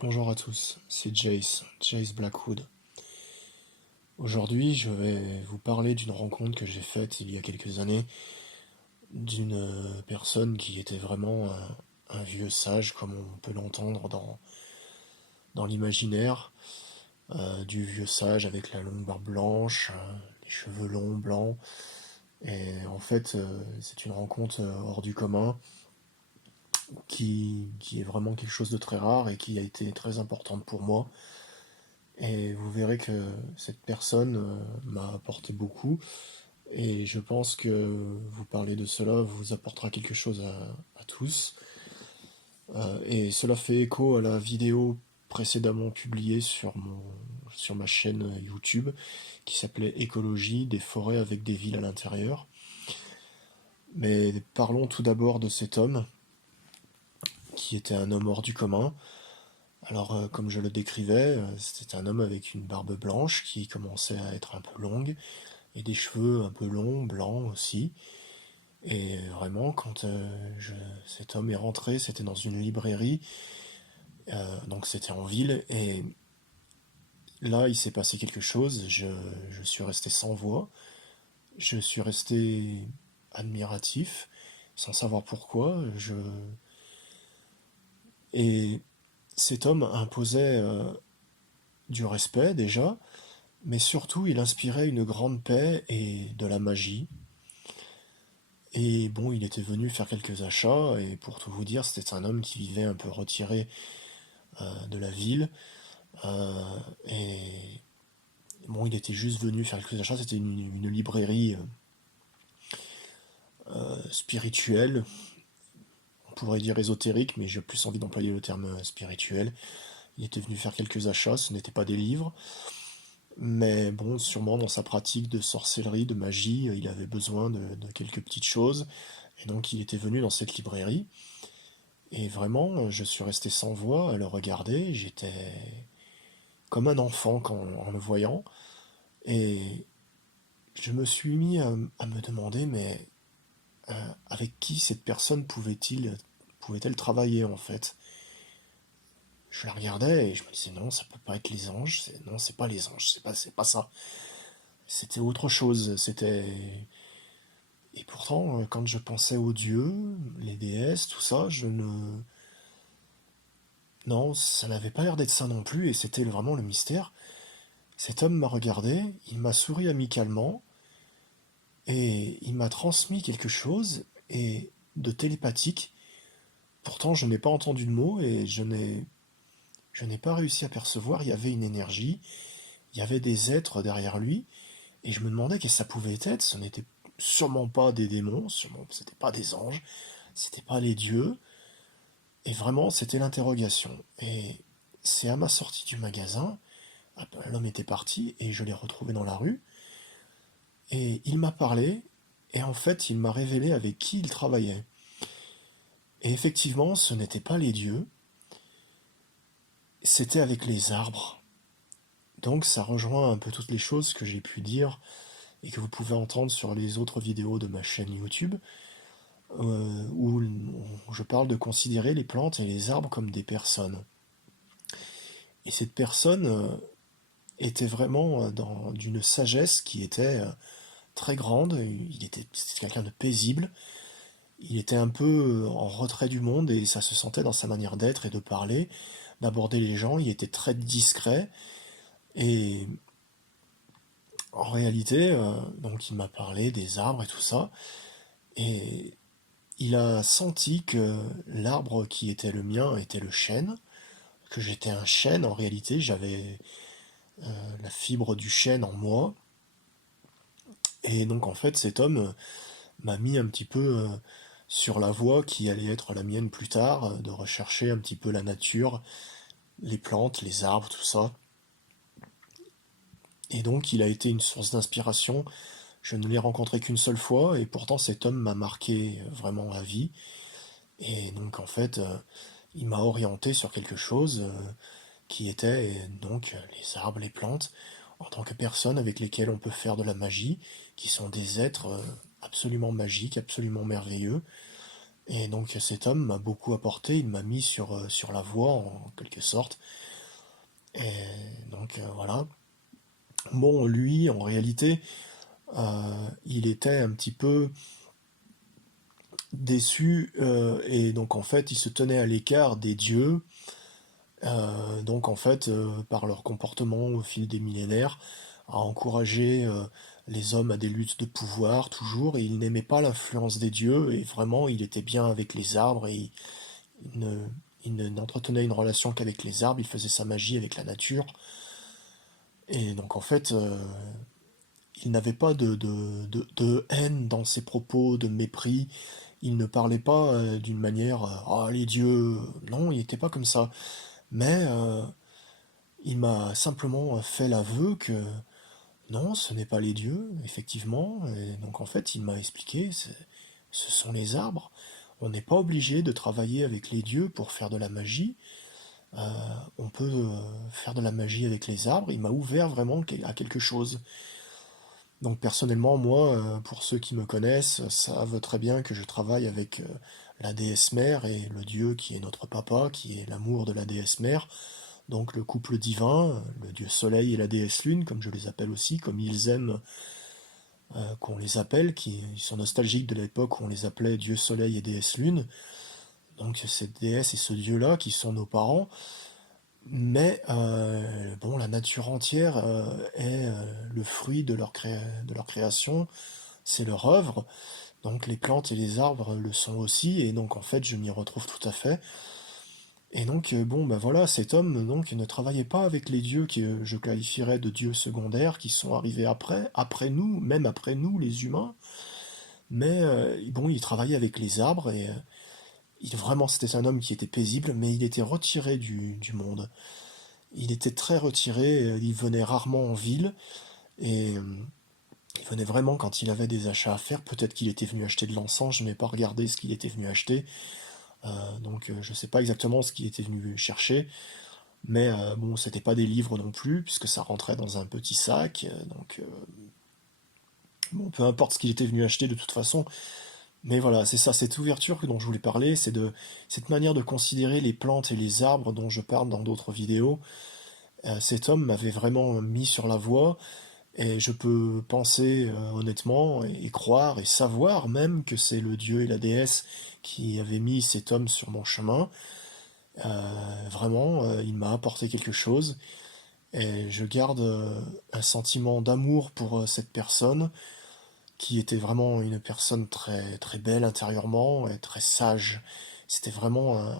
Bonjour à tous, c'est Jace Blackwood. Aujourd'hui, je vais vous parler d'une rencontre que j'ai faite il y a quelques années d'une personne qui était vraiment un vieux sage, comme on peut l'entendre dans l'imaginaire, du vieux sage avec la longue barbe blanche, les cheveux longs, blancs. Et en fait, c'est une rencontre hors du commun qui est vraiment quelque chose de très rare et qui a été très importante pour moi. Et vous verrez que cette personne m'a apporté beaucoup, et je pense que vous parler de cela vous apportera quelque chose à tous. Et cela fait écho à la vidéo précédemment publiée sur ma chaîne YouTube, qui s'appelait Écologie, des forêts avec des villes à l'intérieur. Mais parlons tout d'abord de cet homme, qui était un homme hors du commun. Alors, comme je le décrivais, c'était un homme avec une barbe blanche qui commençait à être un peu longue, et des cheveux un peu longs, blancs aussi. Et vraiment, quand cet homme est rentré, c'était dans une librairie, donc c'était en ville, et là, il s'est passé quelque chose. Je suis resté sans voix, je suis resté admiratif, sans savoir pourquoi. Et cet homme imposait du respect déjà, mais surtout, il inspirait une grande paix et de la magie. Et bon, il était venu faire quelques achats, et pour tout vous dire, c'était un homme qui vivait un peu retiré de la ville. Et bon, il était juste venu faire quelques achats, c'était une librairie spirituelle, on pourrait dire ésotérique, mais j'ai plus envie d'employer le terme spirituel. Il était venu faire quelques achats, ce n'étaient pas des livres, mais bon, sûrement dans sa pratique de sorcellerie, de magie, il avait besoin de quelques petites choses, et donc il était venu dans cette librairie. Et vraiment, je suis resté sans voix à le regarder. J'étais comme un enfant en le voyant. Et je me suis mis à me demander, mais avec qui cette personne pouvait-elle travailler en fait? Je la regardais et je me disais non, ça peut pas être les anges. Non, c'est pas les anges. C'est pas ça. C'était autre chose. Et pourtant, quand je pensais aux dieux, les déesses, tout ça, je ne non, ça n'avait pas l'air d'être ça non plus. Et c'était vraiment le mystère. Cet homme m'a regardé, il m'a souri amicalement, et il m'a transmis quelque chose et de télépathique. Pourtant, je n'ai pas entendu de mot, et je n'ai pas réussi à percevoir. Il y avait une énergie, il y avait des êtres derrière lui, et je me demandais qu'est-ce que ça pouvait être. Ce n'était sûrement pas des démons, sûrement c'était pas des anges, c'était pas les dieux, et vraiment c'était l'interrogation. Et c'est à ma sortie du magasin, l'homme était parti et je l'ai retrouvé dans la rue, et il m'a parlé, et en fait il m'a révélé avec qui il travaillait. Et effectivement, ce n'était pas les dieux, c'était avec les arbres. Donc ça rejoint un peu toutes les choses que j'ai pu dire et que vous pouvez entendre sur les autres vidéos de ma chaîne YouTube, où je parle de considérer les plantes et les arbres comme des personnes. Et cette personne était vraiment d'une sagesse qui était très grande. C'était quelqu'un de paisible. Il était un peu en retrait du monde, et ça se sentait dans sa manière d'être et de parler, d'aborder les gens. Il était très discret. Et en réalité, donc il m'a parlé des arbres et tout ça, et il a senti que l'arbre qui était le mien était le chêne, que j'étais un chêne en réalité. J'avais la fibre du chêne en moi. Et donc en fait cet homme m'a mis un petit peu sur la voie qui allait être la mienne plus tard, de rechercher un petit peu la nature, les plantes, les arbres, tout ça. Et donc il a été une source d'inspiration. Je ne l'ai rencontré qu'une seule fois, et pourtant cet homme m'a marqué vraiment à vie. Et donc en fait, il m'a orienté sur quelque chose qui était donc les arbres, les plantes, en tant que personnes avec lesquelles on peut faire de la magie, qui sont des êtres absolument magiques, absolument merveilleux. Et donc cet homme m'a beaucoup apporté, il m'a mis sur la voie en quelque sorte. Et donc voilà. Bon, lui, en réalité, il était un petit peu déçu, et donc en fait, il se tenait à l'écart des dieux, donc en fait, par leur comportement au fil des millénaires, à encourager les hommes à des luttes de pouvoir toujours, et il n'aimait pas l'influence des dieux, et vraiment, il était bien avec les arbres, et il ne, n'entretenait une relation qu'avec les arbres, il faisait sa magie avec la nature, et donc en fait, il n'avait pas de haine dans ses propos, de mépris. Il ne parlait pas d'une manière ah les dieux. Non, il n'était pas comme ça. Mais il m'a simplement fait l'aveu que non, ce n'est pas les dieux, effectivement. Et donc en fait, il m'a expliqué ce sont les arbres. On n'est pas obligé de travailler avec les dieux pour faire de la magie. On peut faire de la magie avec les arbres. Il m'a ouvert vraiment à quelque chose. Donc personnellement, moi, pour ceux qui me connaissent, savent très bien que je travaille avec la déesse mère et le dieu qui est notre papa, qui est l'amour de la déesse mère. Donc le couple divin, le dieu soleil et la déesse lune, comme je les appelle aussi, comme ils aiment qu'on les appelle, qui ils sont nostalgiques de l'époque où on les appelait dieu soleil et déesse lune. Donc cette déesse et ce dieu-là qui sont nos parents. Mais bon, la nature entière est le fruit de de leur création, c'est leur œuvre, donc les plantes et les arbres le sont aussi, et donc en fait je m'y retrouve tout à fait. Et donc bon ben voilà, cet homme donc ne travaillait pas avec les dieux que je qualifierais de dieux secondaires qui sont arrivés après nous, même après nous les humains, mais bon il travaillait avec les arbres et vraiment c'était un homme qui était paisible, mais il était retiré du monde. Il était très retiré, il venait rarement en ville, et il venait vraiment quand il avait des achats à faire. Peut-être qu'il était venu acheter de l'encens, je n'ai pas regardé ce qu'il était venu acheter, donc je ne sais pas exactement ce qu'il était venu chercher, mais bon, c'était pas des livres non plus, puisque ça rentrait dans un petit sac, donc bon, peu importe ce qu'il était venu acheter de toute façon. Mais voilà, c'est ça, cette ouverture dont je voulais parler, c'est de cette manière de considérer les plantes et les arbres dont je parle dans d'autres vidéos. Cet homme m'avait vraiment mis sur la voie. Et je peux penser honnêtement et croire et savoir même que c'est le dieu et la déesse qui avaient mis cet homme sur mon chemin. Vraiment, il m'a apporté quelque chose et je garde un sentiment d'amour pour cette personne qui était vraiment une personne très très belle intérieurement et très sage. C'était vraiment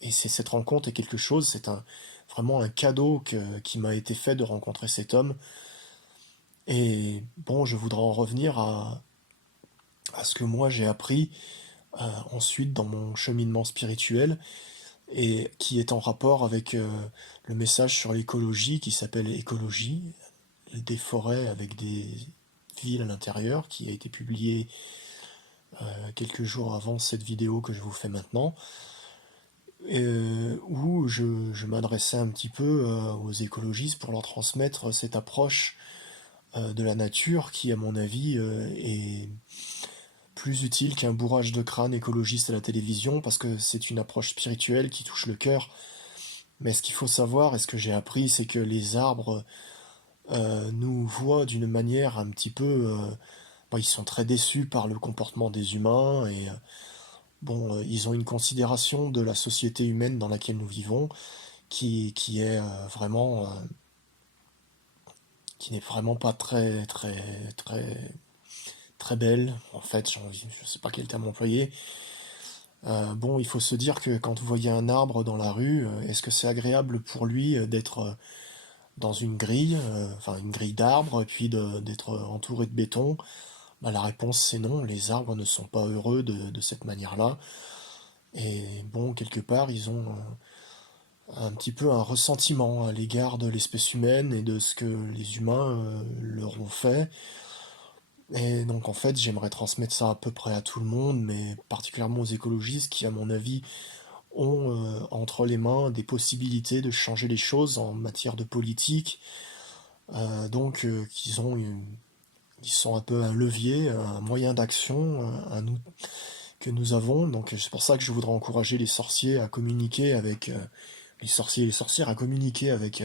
et c'est cette rencontre est quelque chose, c'est un vraiment un cadeau qui m'a été fait de rencontrer cet homme. Et bon, je voudrais en revenir à ce que moi j'ai appris ensuite dans mon cheminement spirituel et qui est en rapport avec le message sur l'écologie qui s'appelle Écologie, des forêts avec des villes à l'intérieur, qui a été publié quelques jours avant cette vidéo que je vous fais maintenant, et, où je m'adressais un petit peu aux écologistes pour leur transmettre cette approche de la nature qui, à mon avis, est plus utile qu'un bourrage de crâne écologiste à la télévision parce que c'est une approche spirituelle qui touche le cœur. Mais ce qu'il faut savoir, et ce que j'ai appris, c'est que les arbres nous voient d'une manière un petit peu... bon, ils sont très déçus par le comportement des humains et bon, ils ont une considération de la société humaine dans laquelle nous vivons qui est vraiment... qui n'est vraiment pas très belle, en fait, je sais pas quel terme employer. Bon, il faut se dire que quand vous voyez un arbre dans la rue, est-ce que c'est agréable pour lui d'être dans une grille, enfin une grille d'arbres, et puis d'être entouré de béton? Bah, la réponse c'est non, les arbres ne sont pas heureux de cette manière-là. Et bon, quelque part, ils ont un petit peu un ressentiment à l'égard de l'espèce humaine et de ce que les humains leur ont fait. Et donc en fait, j'aimerais transmettre ça à peu près à tout le monde, mais particulièrement aux écologistes qui, à mon avis, ont entre les mains des possibilités de changer les choses en matière de politique, donc ils sont un peu un levier, un moyen d'action, que nous avons. Donc c'est pour ça que je voudrais encourager les sorciers à communiquer avec les sorciers et les sorcières à communiquer avec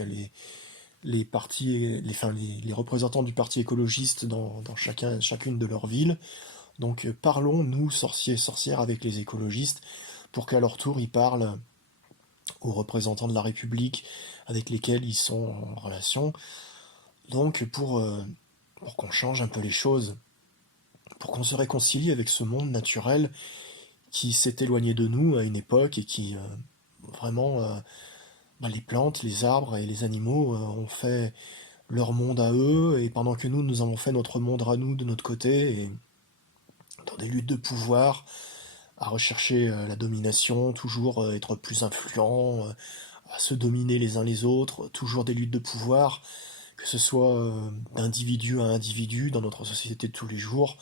les partis, les représentants du parti écologiste dans chacune de leurs villes. Donc parlons, nous, sorciers et sorcières, avec les écologistes, pour qu'à leur tour, ils parlent aux représentants de la République avec lesquels ils sont en relation. Donc pour qu'on change un peu les choses, pour qu'on se réconcilie avec ce monde naturel qui s'est éloigné de nous à une époque et qui vraiment les plantes, les arbres et les animaux ont fait leur monde à eux, et pendant que nous avons fait notre monde à nous de notre côté, et dans des luttes de pouvoir, à rechercher la domination, toujours être plus influent, à se dominer les uns les autres, toujours des luttes de pouvoir, que ce soit d'individu à individu dans notre société de tous les jours.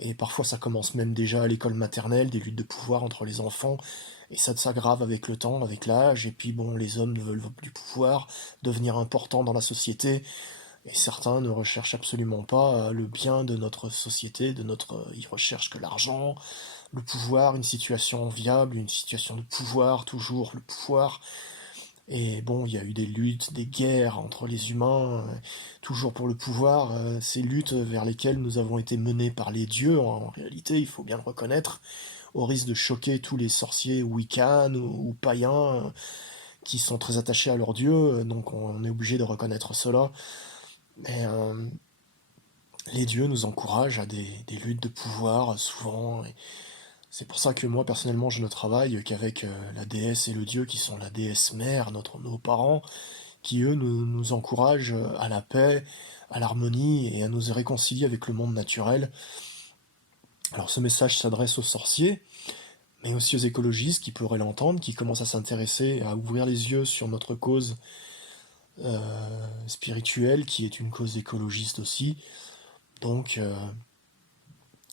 Et parfois ça commence même déjà à l'école maternelle, des luttes de pouvoir entre les enfants, et ça s'aggrave avec le temps, avec l'âge, et puis bon, les hommes veulent du pouvoir, devenir importants dans la société, et certains ne recherchent absolument pas le bien de notre société, ils recherchent que l'argent, le pouvoir, une situation enviable, une situation de pouvoir, toujours le pouvoir. Et bon, il y a eu des luttes, des guerres entre les humains, toujours pour le pouvoir, ces luttes vers lesquelles nous avons été menés par les dieux, en réalité, il faut bien le reconnaître, au risque de choquer tous les sorciers wiccans ou païens qui sont très attachés à leurs dieux, donc on est obligé de reconnaître cela. Et les dieux nous encouragent à des luttes de pouvoir, souvent, et c'est pour ça que moi, personnellement, je ne travaille qu'avec la déesse et le dieu qui sont la déesse mère, nos parents, qui eux nous encouragent à la paix, à l'harmonie et à nous réconcilier avec le monde naturel. Alors ce message s'adresse aux sorciers, mais aussi aux écologistes qui pourraient l'entendre, qui commencent à s'intéresser, à ouvrir les yeux sur notre cause spirituelle, qui est une cause écologiste aussi. Donc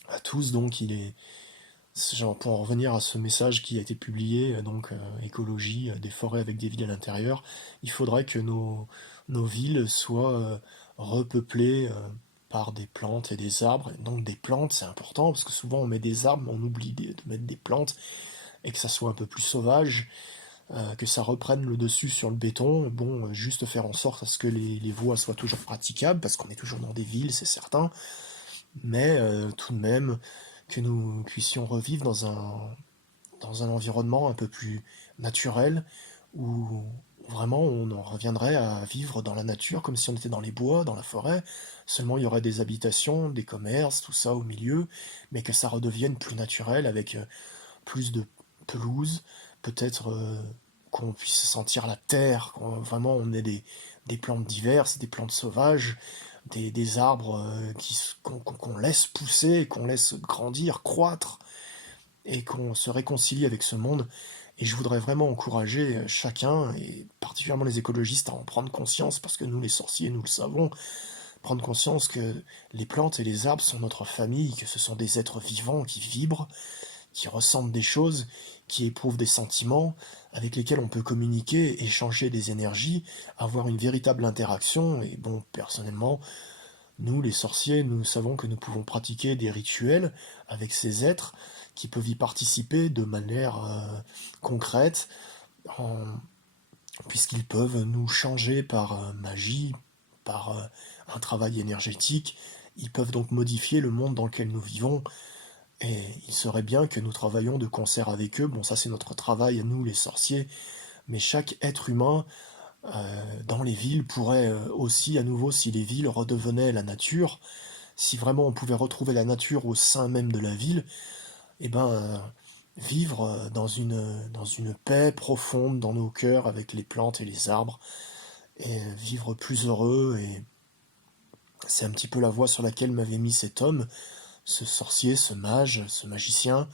à tous, donc pour en revenir à ce message qui a été publié, écologie, des forêts avec des villes à l'intérieur, il faudrait que nos villes soient repeuplées par des plantes et des arbres. Et donc des plantes, c'est important, parce que souvent on met des arbres, mais on oublie de mettre des plantes, et que ça soit un peu plus sauvage, que ça reprenne le dessus sur le béton. Bon, juste faire en sorte à ce que les voies soient toujours praticables, parce qu'on est toujours dans des villes, c'est certain, mais tout de même que nous puissions revivre dans un environnement un peu plus naturel, où vraiment on en reviendrait à vivre dans la nature comme si on était dans les bois, dans la forêt, seulement il y aurait des habitations, des commerces, tout ça au milieu, mais que ça redevienne plus naturel avec plus de pelouse, peut-être qu'on puisse sentir la terre, qu'on vraiment on ait des plantes diverses, des plantes sauvages, des arbres qu'on laisse pousser, qu'on laisse grandir, croître, et qu'on se réconcilie avec ce monde. Et je voudrais vraiment encourager chacun, et particulièrement les écologistes, à en prendre conscience, parce que nous les sorciers, nous le savons, prendre conscience que les plantes et les arbres sont notre famille, que ce sont des êtres vivants qui vibrent, qui ressentent des choses, qui éprouvent des sentiments, avec lesquels on peut communiquer, échanger des énergies, avoir une véritable interaction. Et bon, personnellement, nous, les sorciers, nous savons que nous pouvons pratiquer des rituels avec ces êtres qui peuvent y participer de manière concrète, en- puisqu'ils peuvent nous changer par magie, par un travail énergétique. Ils peuvent donc modifier le monde dans lequel nous vivons, et il serait bien que nous travaillions de concert avec eux. Bon, ça c'est notre travail à nous, les sorciers, mais chaque être humain dans les villes pourrait aussi, à nouveau, si les villes redevenaient la nature, si vraiment on pouvait retrouver la nature au sein même de la ville, eh ben, vivre dans une paix profonde dans nos cœurs avec les plantes et les arbres, et vivre plus heureux. Et c'est un petit peu la voie sur laquelle m'avait mis cet homme, ce sorcier, ce mage, ce magicien,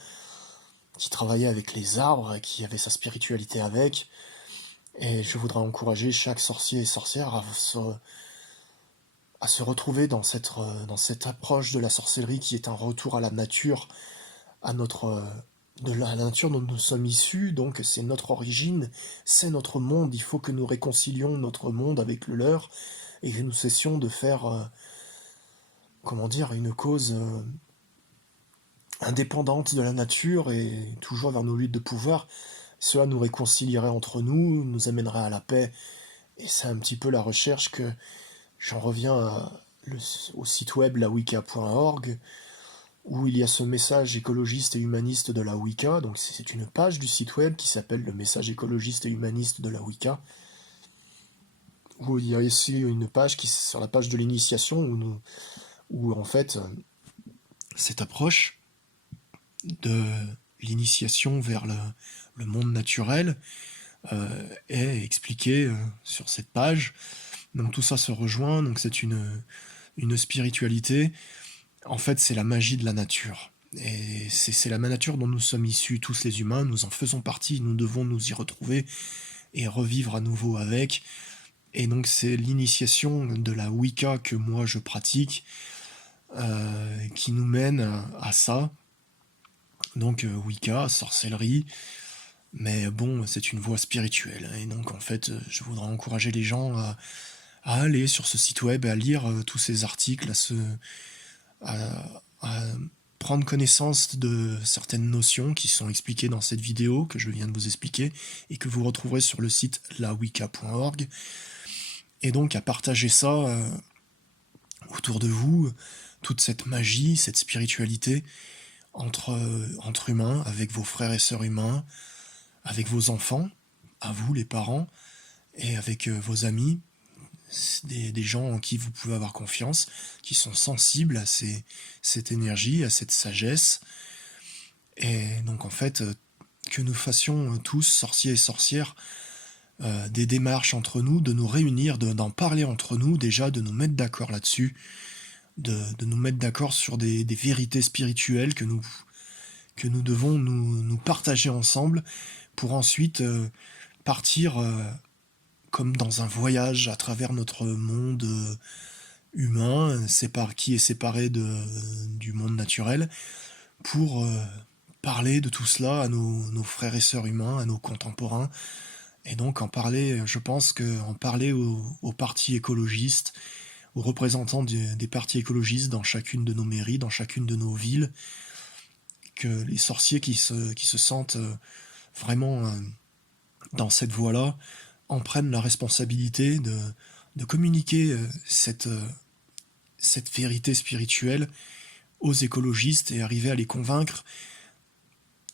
qui travaillait avec les arbres, et qui avait sa spiritualité avec. Et je voudrais encourager chaque sorcier et sorcière à se retrouver dans cette approche de la sorcellerie qui est un retour à la nature, à de la nature dont nous sommes issus. Donc c'est notre origine, c'est notre monde. Il faut que nous réconcilions notre monde avec le leur, et que nous cessions de faire, comment dire, une cause indépendante de la nature et toujours vers nos luttes de pouvoir. Cela nous réconcilierait entre nous, nous amènerait à la paix. Et c'est un petit peu la recherche que j'en reviens au site web lawicca.org, où il y a ce message écologiste et humaniste de la Wicca. Donc c'est une page du site web qui s'appelle le message écologiste et humaniste de la Wicca, où il y a aussi une page sur la page de l'initiation, où en fait cette approche de l'initiation vers le monde naturel est expliquée sur cette page. Donc tout ça se rejoint, donc c'est une spiritualité. En fait, c'est la magie de la nature. Et c'est la nature dont nous sommes issus, tous les humains, nous en faisons partie, nous devons nous y retrouver et revivre à nouveau avec. Et donc c'est l'initiation de la Wicca que moi je pratique, qui nous mène à ça. Donc Wicca, sorcellerie, mais bon, c'est une voie spirituelle. Et donc en fait, je voudrais encourager les gens à aller sur ce site web, à lire tous ces articles, à prendre connaissance de certaines notions qui sont expliquées dans cette vidéo que je viens de vous expliquer et que vous retrouverez sur le site lawicca.org, et donc à partager ça autour de vous, toute cette magie, cette spiritualité entre humains, avec vos frères et sœurs humains, avec vos enfants, à vous les parents, et avec vos amis, des gens en qui vous pouvez avoir confiance, qui sont sensibles à cette énergie, à cette sagesse. Et donc en fait, que nous fassions tous, sorciers et sorcières, des démarches entre nous, de nous réunir, d'en parler entre nous, déjà de nous mettre d'accord là-dessus, de nous mettre d'accord sur des vérités spirituelles que nous devons nous partager ensemble, pour ensuite partir comme dans un voyage à travers notre monde humain, qui est séparé du monde naturel, pour parler de tout cela à nos frères et sœurs humains, à nos contemporains, et donc je pense qu'en parler aux partis écologistes, aux représentants des partis écologistes dans chacune de nos mairies, dans chacune de nos villes, que les sorciers qui se sentent vraiment dans cette voie-là en prennent la responsabilité de communiquer cette vérité spirituelle aux écologistes et arriver à les convaincre.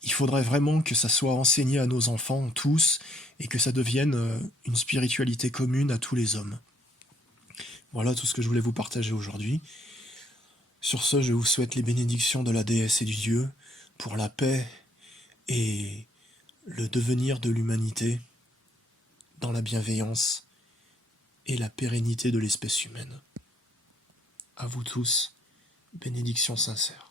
Il faudrait vraiment que ça soit enseigné à nos enfants, tous, et que ça devienne une spiritualité commune à tous les hommes. Voilà tout ce que je voulais vous partager aujourd'hui. Sur ce, je vous souhaite les bénédictions de la déesse et du Dieu pour la paix et le devenir de l'humanité dans la bienveillance et la pérennité de l'espèce humaine. À vous tous, bénédictions sincères.